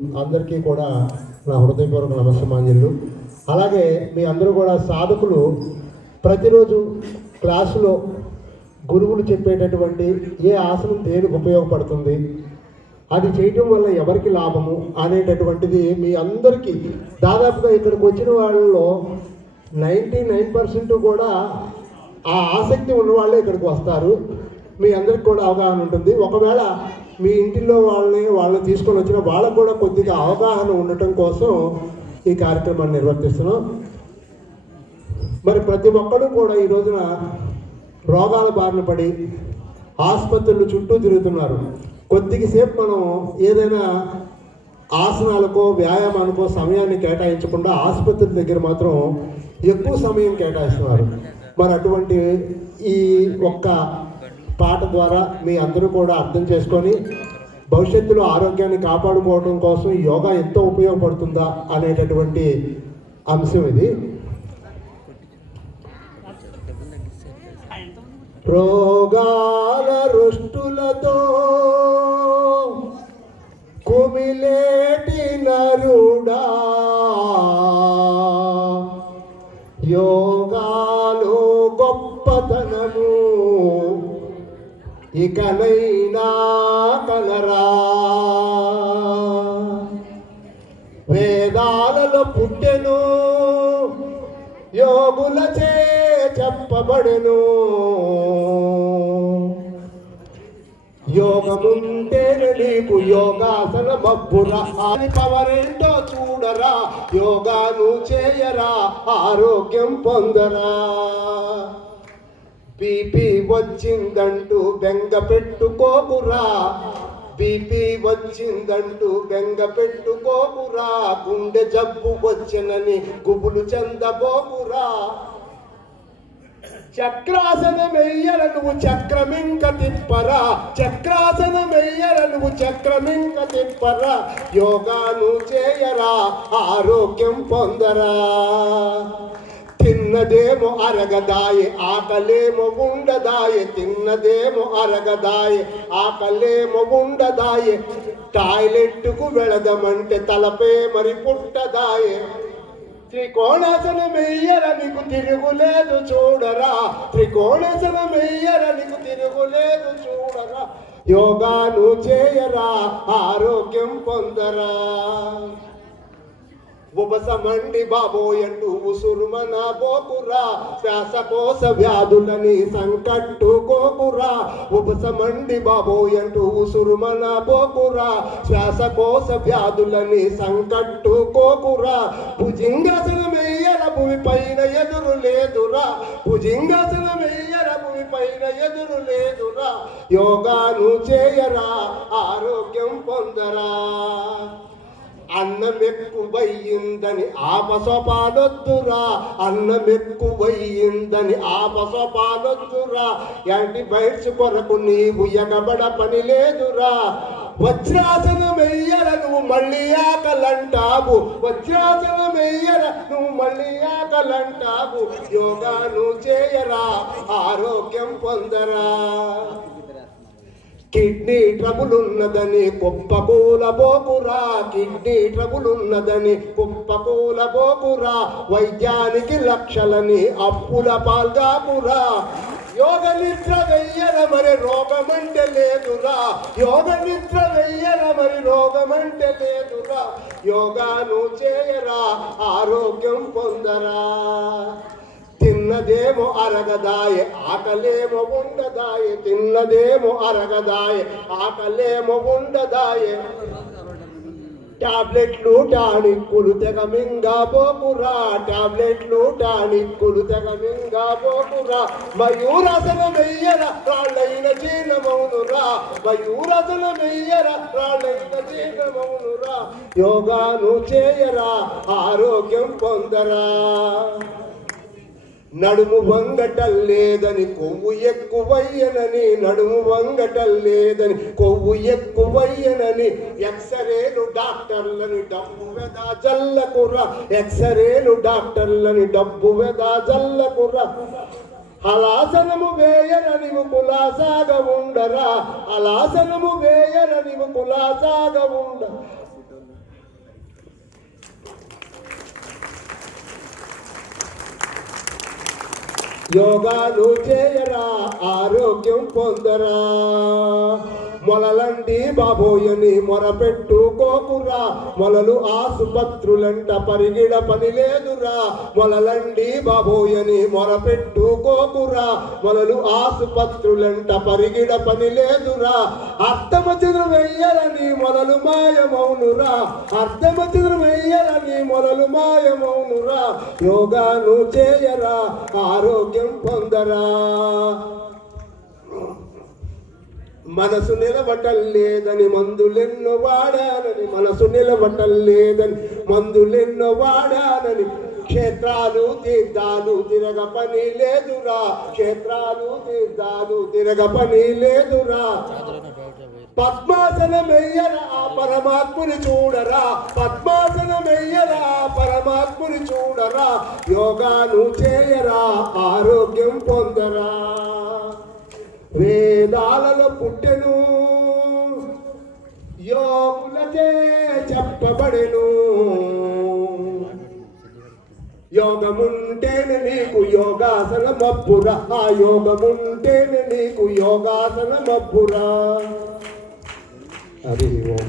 అందరికీ కూడా నా హృదయపూర్వక నమస్కారాలు. అలాగే మీ అందరూ కూడా సాధకులు ప్రతిరోజు క్లాసులో గురువులు చెప్పేటటువంటి ఏ ఆసనం దేనికి ఉపయోగపడుతుంది, అది చేయటం వల్ల ఎవరికి లాభము అనేటటువంటిది మీ అందరికీ దాదాపుగా ఇక్కడికి వచ్చిన వాళ్ళలో 99% కూడా ఆ ఆసక్తి ఉన్న వాళ్ళే ఇక్కడికి వస్తారు. మీ అందరికి కూడా అవగాహన ఉంటుంది. ఒకవేళ మీ ఇంటిలో వాళ్ళని తీసుకొని వచ్చిన వాళ్ళకు కూడా కొద్దిగా అవగాహన ఉండటం కోసం ఈ కార్యక్రమాన్ని నిర్వర్తిస్తున్నాం. మరి ప్రతి ఒక్కరూ కూడా ఈ రోజున రోగాల బారిన పడి ఆసుపత్రులు చుట్టూ తిరుగుతున్నారు. కొద్దిసేపు మనం ఏదైనా ఆసనాలకో వ్యాయామానికో సమయాన్ని కేటాయించకుండా ఆసుపత్రి దగ్గర మాత్రం ఎక్కువ సమయం కేటాయిస్తున్నారు. మరి అటువంటి ఈ ఒక్క పాట ద్వారా మీ అందరూ కూడా అర్థం చేసుకొని భవిష్యత్తులో ఆరోగ్యాన్ని కాపాడుకోవడం కోసం యోగా ఎంతో ఉపయోగపడుతుందా అనేటటువంటి అంశం ఇది. రోగాల రుష్టులతో కుమిలేటి నరుడా, యోగాలు గొప్పతనము ఇకనైనా కలరా. వేదాలలో పుట్టెను, యోగులచే చెప్పబడెను. యోగముంటేనే నీకు యోగాసన మబ్బురా, అని పవరేంటో చూడరా. యోగాను చేయరా, ఆరోగ్యం పొందరా. బీపీ వచ్చిందంటూ బెంగ పెట్టుకోకురా, బీపీ వచ్చిందంటూ బెంగ పెట్టుకోకురా. గుండె జబ్బు వచ్చనని గుబులు చెందబోకురా. చక్రాసనమెయ్యర నువ్వు చక్రమింక తిప్పరా, చక్రాసనమెయ్యర నువ్వు చక్రమింక తిప్పరా. యోగాను చేయరా, ఆరోగ్యం పొందరా. తిన్నదేమో అరగదాయే, ఆకలేమో ఉండదాయే. తిన్నదేమో అరగదాయే, ఆకలేమో ఉండదాయే. టాయిలెట్కు వెళదమంటే తలపే మరి పుట్టదాయే. త్రికోణాసనమెయ్యర నీకు తిరుగులేదు చూడరా, త్రికోణాసనమెయ్యర నీకు తిరుగులేదు చూడరా. యోగాను చేయరా, ఆరోగ్యం పొందరా. ఉపశమండి బాబోయంటూ ఉసురుమన బోకురా. శ్వాసకోశ వ్యాధులని సంకట్టుకోకురా. ఉపశమండి బాబోయంటూ ఉసురుమన బోకురా. శ్వాసకోశ వ్యాధులని సంకట్టుకోకురా. భుజింగాసనమెయ్యర భూమి పైన ఎదురు లేదురా, భుజింగాసనమెయ్యర భూమి పైన ఎదురు లేదురా. యోగాను చేయరా, ఆరోగ్యం పొందరా. అన్నమెక్కువయ్యిందని ఆపసపాలొద్దురా, అన్నమెక్కువయ్యిందని ఆపసపాలొద్దురా. యాంటీబయాటిక్స్ కొరకు నీవు ఎగబడ పని లేదురా. వజ్రాసనమెయ్యర నువ్వు మళ్ళీ ఆకలంటావు, వజ్రాసనమెయ్యర నువ్వు మళ్ళీ ఆకలంటావు. యోగాను చేయరా, ఆరోగ్యం పొందరా. కిడ్నీ ట్రబుల్ ఉన్నదని కుప్పకూలబోకురా, కిడ్నీ ట్రబుల్ ఉన్నదని కుప్పకూలబోకురా. వైద్యానికి లక్షలని అప్పుల పాల్గాకురా. యోగ నిద్ర వెయ్యర మరి రోగమంటే లేదురా, యోగ నిద్ర వెయ్యర మరి రోగమంటే లేదురా. యోగాను చేయరా, ఆరోగ్యం పొందరా. తిన్నదేమో అరగదాయే, ఆకలేమో ఉండదాయే. తిన్నదేమో అరగదాయే, ఆకలేమో ఉండదాయే. టాబ్లెట్లు టానిక్కులు తెగ మింగబోకురా, టాబ్లెట్లు టానిక్కులు తెగ మింగబోకురా. మయూరాసనమెయ్యర రాళ్ళైన జీర్ణమౌనురా, మయూరాసనమెయ్యర రాళ్ళైన జీర్ణమౌనురా. యోగాను చేయరా, ఆరోగ్యం పొందరా. నడుము వంగటల్లేదని కొవ్వు ఎక్కువయ్యనని, నడుము వంగటల్లేదని కొవ్వు ఎక్కువయ్యనని. ఎక్సరేలు డాక్టర్లని డబ్బు వెదా జల్లకురా, ఎక్సరేలు డాక్టర్లని డబ్బు వెదా జల్లకురా. హలాసనము వేయర నీవు కులాసాగా ఉండరా, హలాసనము వేయర నీవు కులాసాగా ఉండ. యోగాలు చేయరా ఆరోగ్యం పొందరా మొలలంటి బాబోయని మొరపెట్టుకోకురా మొలలు ఆసుపత్రులంట పరిగిడ పని లేదురా మొలలండి బాబోయని మొరపెట్టుకోకురా మొలలు ఆసుపత్రులంట పరిగిడ పని లేదురా అర్థమచిద్ర వెయ్యరని మొలలు మాయమౌనురా అర్థమచిద్ర వెయ్యరని మొలలు మాయమౌనురా యోగాను చేయరా ఆరోగ్యం పొందరా మనసు నిలబట్టలేదని మందులెన్నో వాడానని మనసు నిలబట్టలేదని మందులెన్నో వాడానని క్షేత్రాలు తీర్థాలు తిరగ పని లేదురా క్షేత్రాలు తీర్థాలు తిరగ పని లేదురా పద్మాసనమెయ్యరా పరమాత్ముని చూడరా పద్మాసనమెయ్యరా పరమాత్ముని చూడరా యోగాను చేయరా ఆరోగ్యం పొందరా వేదాలలో పుట్టెను యోగులచే చెప్పబడెను యోగముంటేనే నీకు యోగాసనమబ్బురా ఆ యోగముంటేనే నీకు యోగాసనమబ్బురా హరి ఓం